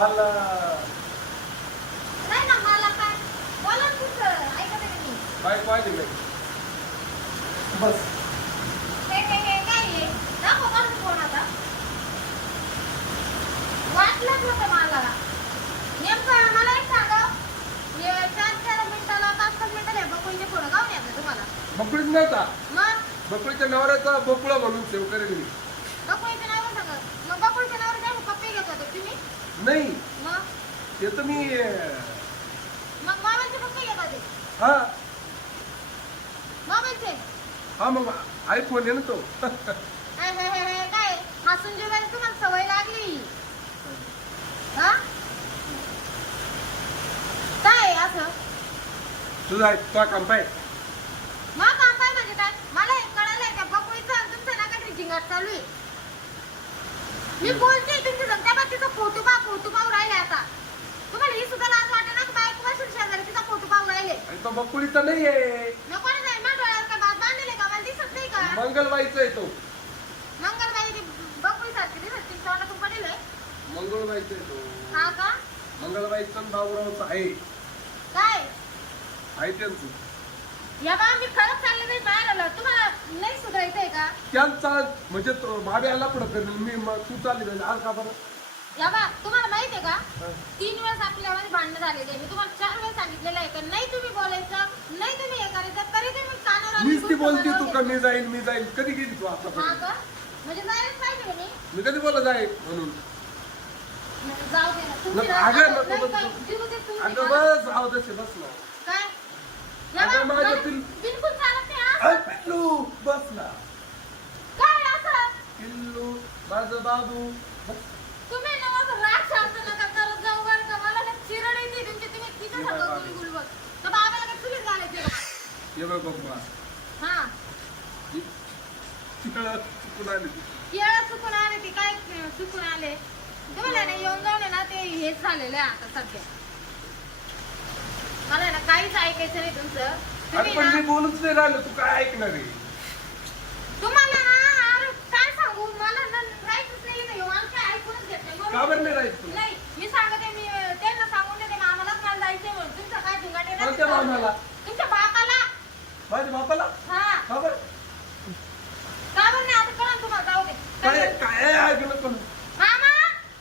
मला नाही ना, मला काय? बोला ऐकत आहे मी. पाहिजे बस हे, हे, हे, काय? दाखव मला फोन आता. वाटलंच होतं मला. नेमकं मला एक सांगा, हे चार चार मिनिटाला, पाच पाच मिनिटाला बकुळीचे फोन गाऊन येतात तुम्हाला. बकळीच नव्हता मग बकळीच्या नवऱ्याचा बकुळा म्हणून सेव करेल मी बकुळीच्या नावावर सांगा. मग बकुळीच्या नावावर काय पप्पे घेत होते तुम्ही? नाही. मग? ते तर मी मग मोबाईलचे पप्पे. हा. मोबाईलचे. हा मग आयफोन आहे ना तो. काय? तुम्हाला सवय लागली. हा? काय असं? तुझा आहे तुझा काम पाय. मग काम काय म्हणजे काय? मला हे कळालंय का? बकुळीचं आणि तुमचं ना काहीतरी झिंगाट चालू आहे. मी बोलते तुमची जनता बा तिचा फोटो पा फोटो पाहू राहिले आता. तुम्हाला ही सुद्धा लाज वाटे ना की बायको बसून शेजारी तिचा फोटो पाहू राहिले. आणि तो बकुळीचा नाही आहे नको ना जाईल माझ्या डोळ्यावर काय बात बांधलेले का? मला दिसत नाही का? मंगलबाईचा आहे तो. मंगलबाई ती बकुळी सारखी दिसत ती तोंडातून पडेल आहे. मंगळबाईचा आहे तो. हा का? मंगळबाईचा आणि बाबूरावचा आहे. काय? आहे त्यांचं. या बा मी खरंच चालले नाही बाहेर आलं. तुम्हाला नाही सुधारायचंय का? त्यांचा म्हणजे तो भाभी आला पुढं करेल मी मग तू चालली जाईल आज का बरं? या बा तुम्हाला माहिती आहे का. तीन वेळेस आपल्यामध्ये भांडणं झालेले मी तुम्हाला चार वेळेस सांगितलेलं आहे का? नाही तुम्ही बोलायचं नाही तुम्ही हे करायचं तरी तुम्ही कानावर मीच ती गोष्ट बोलती तू. का मी जाईल मी जाईल कधी गेली तू हा आतापर्यंत का? म्हणजे जायलाच पाहिजे मी. मी कधी बोला जाईल म्हणून? जाऊ दे ना. तुमची नको, राग- अगं, नको, नाही, नको. काही जीव दे तुम्ही अगं मला. बस जाऊ दे बस ना. अगं, माझ्या पिल- बिलकुल चालत नाही हा. अरे पिल्लू बस ना. काय असं? पिल्लू माझं बाबू बस. तुम्ही ना माझं राग शांत नका करत जाऊ बरं का? मला ना चिरड येते तुमची तुम्ही तिथं ये सांगा बाबा. गुलू गुलू बघ तर बाबाला काय चुलीत घालायचे का ये बघ बघ हा. तिकडं चुकून आली. ती. केळं चुकून आले ते काय चुकून आले. तुम्हाला ना येऊन जाऊन आहे ना ते हेच झालेलं आहे आता सध्या. मला ना काहीच ऐकायचं नाही तुमचं. अरे तुम्ही पण मी ना बोलूच नाही राहिलो तू काय ऐकणार आहे? तुम्हाला ना अरे काय सांगू? मला ना राहायचंच नाही इथं. मला काय ऐकूनच घेत नाही. का बरं नाही राहायचं तू? नाही मी सांगते मी अं, त्यांना सांगून देते मामालाच मला जायचंय म्हणून. तुमचं काय झुंगाट कोणत्या मामाला? तुमच्या बापाला. माझ्या बापाला? हा. का बरं? का बरं नाही? आता कळलं तुम्हाला जाऊ दे. काय काय ऐकलं पण. मामा!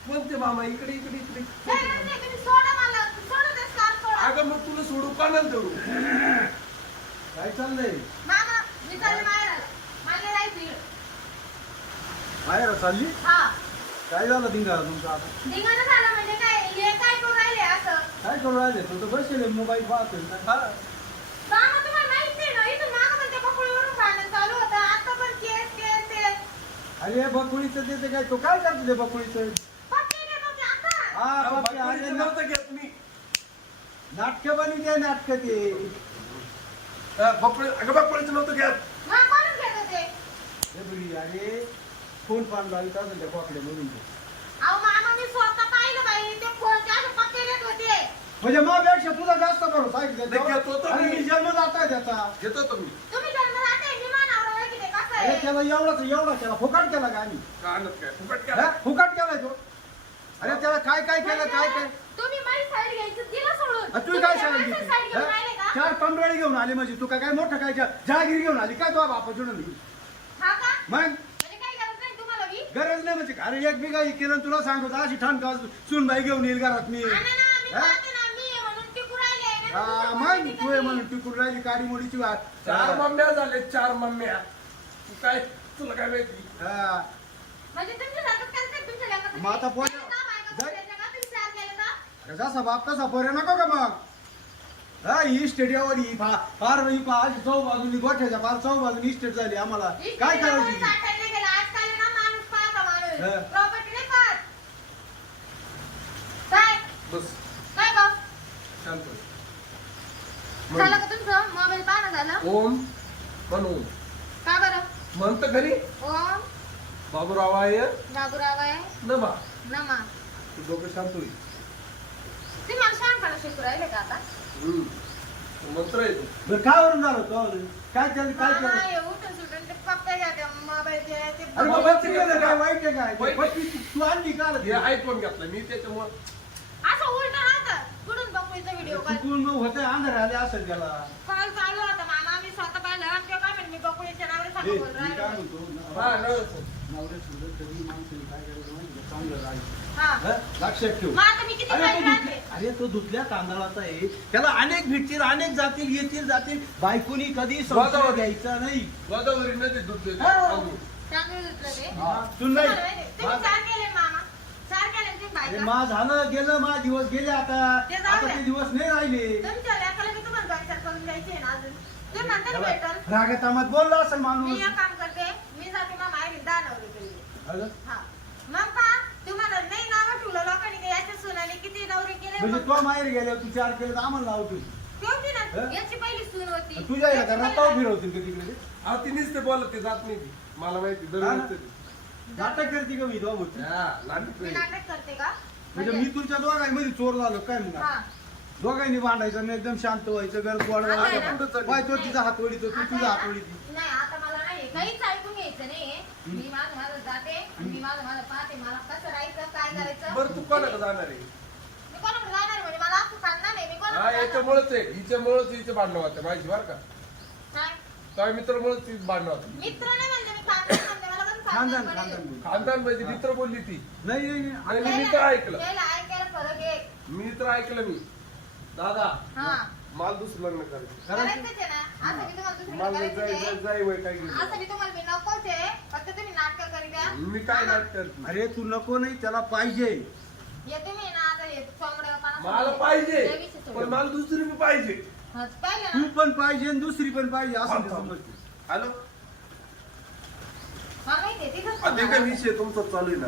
कोणते मामा इकडे इकडे इकडे नाही, नाही, नाही, तुम्ही सोडा मला सोडा ते स्कार्फ सोडा अगं मग तुला सोडू का नाही धरू काय चाललंय? मामा मी चालले बाहेर आले मला चालली? हा. काय झालं धिंगा तुमचा आता? धिंगाणा झालं म्हणजे काय? हे काय करू राहिले असं? काय करू राहिले? तू तर बसले मोबाईल पाहतोय. ना. हा. मामा तुम्हाला माहीत नाही ना इथून मागं पण त्या बकुळीवरून भांडण चालू होतं. आता पण केस केस केस. अरे बकुळीचं ते ते काय तो काय करतो ते बकुळीचं? पप्पी घेत होते आता? हा अरे बाकुळीचं नव्हतं घेत मी. नाटक बनी ते नाटक ते. बाकुळी अगं बाकुळीचं नव्हतं मग घेत होते हे बघी, अरे फोन पान लावित असेल त्या पकडे म्हणून. अहो मामा मी स्वतः पाहिलं बाई ते फोनचे असे पप्पे घेत होते. म्हणजे माझ्यापेक्षा तुझा जास्त का नाही, घेतो? तर मी. मी जन्म जाताय त्याचा. घेतो तो मी तुम्ही जन्म जाते मी मानावर ओळखी ते कसं अरे आहे त्याला एवढाच एवढा केला. फुकाट केला का आम्ही? का आणत काय? फुकट हा? काय फुकाट केलाय तो. अरे त्याला काय काय केलं काय काय तुम्ही माझी साईड घ्यायची दिला सोडून आ, तू काय सांगितली चार पंधराळी घेऊन आली म्हणजे तू काय मोठं काय जा- जहागीर घेऊन आली? काय तो बापा जुडून हा का? मग? म्हणजे काय गरज नाही तुम्हाला मी गरज नाही म्हणजे अरे एक बिघा केलं तुला सांगतो अशी ठाणका सुनबाई घेऊन येईल घरात मी. मग? तू आहे म्हणून टिकून राहिली काडी मोडीची वाट. चार मम्म्या झाले चार मम्म्या तू काय तुला काय माहिती? हा. म्हणजे मग आता नाही? जसा बाप तसा पोरे नको का मग? हा ही स्टेडियावर ही फा- फार ही फार चौ बाजूनी गोठ्याच्या फार चौ बाजूनी स्टेट झाली आम्हाला. काय करायची. हा. बस? शांत हो. झालं म्हण. ओम. का बरं? म्हणत घरी? ओम, बाबूराव आहे. बाबूराव आहे, नमा. नमा. तू डोकं शांत होईल. तुम्ही मला शहाणपणा शिकू राहिले का आता. तो मंत्र आहे तो. बरं काय वरून झालं तो काय केलं काय मामा, केलं? हे उठून सुटून ते पप्पा घ्या ते मोबाईल ते ते अरे बाबा ते केलं काय वाईट आहे काय? वाईट. पण ती- तू आणली का हे आयफोन घेतला मी त्याच्यामुळं. असं उलट राहतं. कुठून बघूचा व्हिडिओ कॉल चुकून मग होते अंधार आले असेल त्याला. कॉल चालू होता मामा. मी स्वतः पाहिलं. आणि काय म्हणे, मी बकुळीच्या नावाने हा हा हं? लक्षात ठेव अरे तो धुतल्या धुतल्या तांदळाचा आहे. त्याला अनेक भेटतील अनेक जातील येतील जातील. बायकोनी कधी वातावरण. घ्यायचा नाही. गोदावरी नदी. हा. धुतलं मा- झालं गेलं मा दिवस गेले आता. आता. ते दिवस नाही राहिले. मी ना ना भेटल. रागतामात बोललो असेल मी माणूस एक काम करते मी जाते मग माहेरी दहा नवरे केले अगं, हा. मग पहा तुम्हाला नाही नाव ठेवलं लोकांनी ते याच्या सुनाने किती नवरे केले म्हणजे मग? तो माहेर गेल्यावर तू चार केलं तर आम्हाला लावतो ठेवती ना. हं? याची पहिली सून होती. तुझ्या याची घरात पहिली- फिरवतील का तिकडे? अहो, ती नुसते बोलत ते जात नाही ती. मला माहिती हा ना. दरवेळेस ते. नाटक करते का विधवा होती हा, नाटक मी. नाटक करते का? म्हणजे मी तुमच्या दोघांमध्ये चोर झालो काय म्हणा हा. दोघांनी भांडायचं नाही एकदम शांत व्हायचं घर गोड आता. पाय तो तिचा हात वडीतो तू तुझा हात? वडीती नाही आता मला नाही काहीच ऐकून घ्यायचं नाही. मी माझं माझं जाते आणि मी माझं माझं पाहते मला कसं राहायचं काय करायचं. बरं तू कोणाकडे जाणार आहे? मी कोणाकडे जाणार म्हणजे मला असं सांगणार नाही मी हा कोणाकडे जाणार? याच्यामुळेच आहे. हिच्यामुळेच हिचे भांडणं होते माहिती बरं का? काय? काय मित्रामुळेच ती भांडणं होते. मित्र नाही म्हणजे मी खानदान म्हणते मला पण खानदान खानदान खानदान पडेल. खानदान म्हणजे मित्र बोलली ती. नाही नाही नाही. आणि मी तर ऐकलं. त्याला ऐकायला फरक आहे. मी तर ऐकलं मी. दादा हा. मला दुसरं लग्न करायचं. करायचं? करायचंच आहे ना. असं मी तुम्हाला दुसरीकडे मला करायचंच जाय वय काय असं मी तुम्हाला मी नकोच आहे. फक्त तुम्ही नाटक करी द्या मी काय नाटक करते? अरे तू नको नाही त्याला पाहिजे. हे तुम्ही ना आता हे चोंबड्यापणा मला पाहिजे. हे विषय सोडून. पण मला दुसरी बी पाहिजे. हा, पाहिलं तू ना पण पाहिजे आणि दुसरी पण पाहिजे असं ते. समजते. हॅलो? मला माहिती आहे, तिथंच आता काय थांबा. विषय तुमचा चालू आहे ना.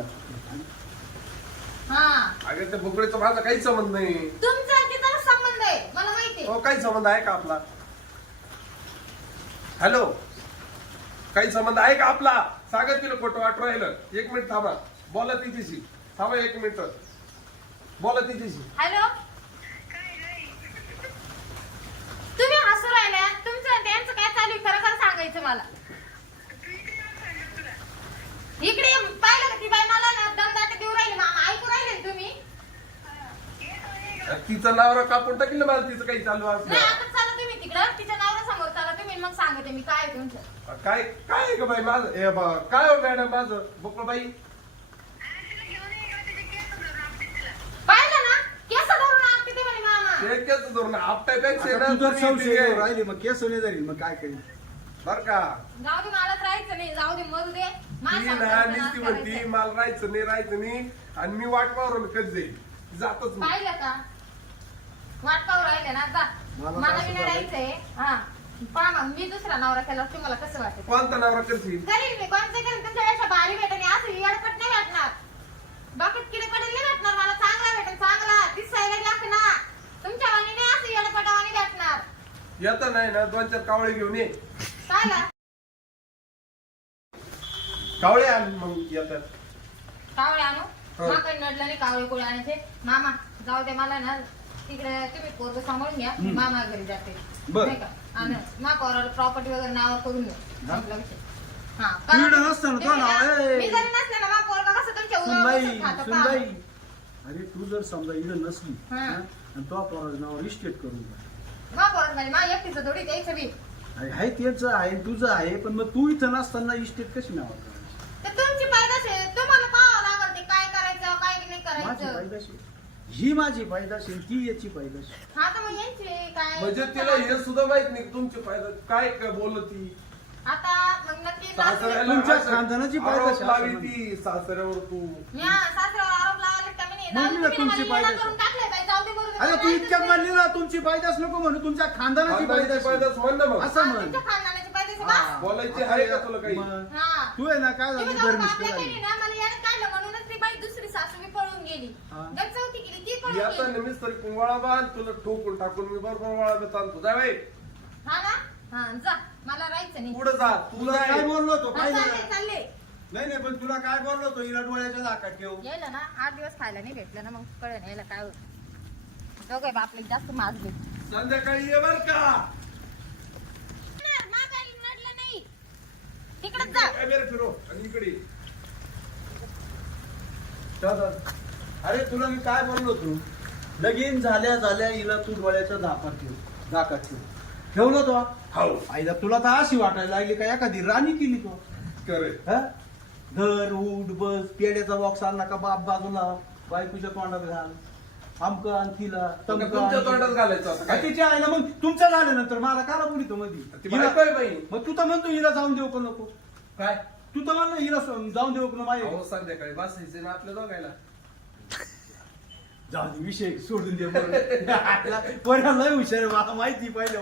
हा. अगं त्या बोकड्याचा माझा काही संबंध नाही. तुमचा तिचा संबंध आहे मला माहिती हो काही संबंध आहे का आपला? हॅलो काही संबंध आहे का आपला? सांगत तिला खोटं वाट राहिलं. एक मिनिट थांबा. बोला तिच्याशी. थांबा एक मिनिट. बोला तिच्याशी. हॅलो तुम्ही हसू राहिल्या? तुमचं आणि त्यांचं काय चालू आहे? खरं खरं सांगायचं मला. इकडे पाहिलं का ती बाई मला ना दमदाटी देऊ राहिली मामा. ऐकू राहिले ना तुम्ही? तिचं नाव कापून टाकलं मला तिचं काही चालू नाही असलं आता चला तुम्ही तिकडं. तिच्या नावाला समोर चला तुम्ही मग सांगते मी काय आहे तुमचं. काय काय आहे ग बाई माझं? ए बा काय हो मॅडम माझं? बोकड बाई पाहिलं ना? केस धरून आणते ते म्हणे मामा. ते केस धरून आपट्यापेक्षा आता ना तुम्ही संशय ते- राहिली मग केस होणे जाईल मग काय करेल बर का? जाऊ दे मलाच राहायचं नाही. जाऊ दे मरू दे. माझं ती सांगतो ना आपण नुसती आज म्हणती करायचं. मला राहायचं नाही राहायचं नाही. आणि मी वाट पाहून कधी जाईल जातच नाही पाहिलं का? वाट पाहू राहिले ना जा. मला मला असं मी झालंय. राहायचंय. हा. पहा मग मी दुसरा नवरा केला तुम्हाला कसं वाटत कोणता नवरा करशील? करीन मी कोणतं करीन? तुमच्या वेळेस भारी भेटेल असं येडपट नाही भेटणार बाकीत किडे पडेल नाही भेटणार मला चांगला भेटेल चांगला. दिसायला लागणार तुमच्या वाणी नाही असं येडपटावानी भेटणार. येता नाही ना दोन चार कावळे घेऊन ये. पाहिला कावळे आण मग येतात. कावळे आणू? हो. मा काही नडलं नाही कावळे कुळे आणायचे. मामा जाऊ दे मला ना तिकडे तुम्ही पोरग सांभाळून घ्या हम्म. मामा घरी जाते बर. नाही का आणि प्रॉपर्टी वगैरे नावावर करून घ्या हा? संपला विषय. हा, तू इकडं कारण नसतं ना, तुम्ही तो नाव, ना- ए. मी जरी नसले ना मा पोरगा कसं तुमच्या उरावर सुनबाई बसून खातं सुनबाई पहा. अरे तू जर समजा इथं नसली हा. हा, आणि तो पोराचं नाव इस्टेट करून टाक. मा पोरग म्हणजे मा एकटीचं थोडी द्यायचं बी अरे आहे तेच आहे तुझं आहे पण मग तू इथं नसताना इस्टेट कशी नाव तर तुमची पायदास आहे तुम्हाला पाहावं लागल ते काय करायचं काय नाही माझी करायचं पायदाशी ही माझी पायदाशी आणि ती याची हा तर मग काय म्हणजे तिला हे सुद्धा माहीत नाही तुमचे फायदा काय काय बोलती आता मग नक्की सासऱ्याला तुमच्या असं खानदानाची आरोप लावी. ती सासऱ्यावर तू हा, सासऱ्यावर आरोप लावायला? म्हणली दे, तुमची तुम्ही मला पायदास. येडा करून टाकलंय बाई, जाऊ दे, मरू दे, अरे तू इतक्यात नाही. म्हणली ना तुमची पायदास नको म्हणू तुमच्या खानदानाची खानदानाची म्हण ना मग असं हा, म्हण तुमच्या खानदानाची आहे, हा. बोलायची आहे का तुला काही मग हा. तू आहे ना काय तुम्ही झाली जाऊन धर्मिष्ठ झाली केली ना, मला याने काढलं म्हणूनच ती बाई दुसरी सासू बी पळून गेली हा. ती पळून याचा गेली निमित्त तरी कुंवाळा बांध तुला ठोकून टाकून मी बरोबर वाळा देत आणतो. जा बाई. हा ना? हा जा. मला राहायचं नाही. पुढे जा. तू तुला काय बोललो तो हा, काय चालले. नाही नाही पण तुला काय बोललो तो हिला डोळ्याच्या दाकात ठेव यायला ना आठ दिवस खायला नाही भेटलं ना मग कळलं यायला काय होत. दोघे बापले जास्त माजले संध्याकाळी ये बर का? नाही. तिकडेच जा. कॅमेरा फिरो आणि इकडे ये. अरे तुला मी काय बोललो तू? लगीन झाल्या झाल्या हिला तू डोळ्याच्या दाकात ठेव दाकात ठेव. ठेवलं तो? हाव आईला तुला तर अशी वाटायला लागली का एखादी राणी केली तो? करे हा? धर उठ बस पेड्याचा बॉक्स आणला का बाप बाजूला. बायकोच्या तोंडात घाल. आमक आण तिला तमकं तुमच्या तोंडात. घालायचं आता आ, काय? तिच्या आईला मग तुमचं झाल्यानंतर मला काला बोली तो ती मधी बायको आहे बाई. मग तू तर म्हणतो हिला जाऊन देऊ का नको? काय? तू तर म्हणलं हिला स- जाऊन देऊ का नको माझ्या अहो संध्याकाळी बसायचे ना आपल्या दोघायला. जाऊ दे विषय सोडून दे बरं. पोऱ्या लय हुशार मला माहिती पाहिलं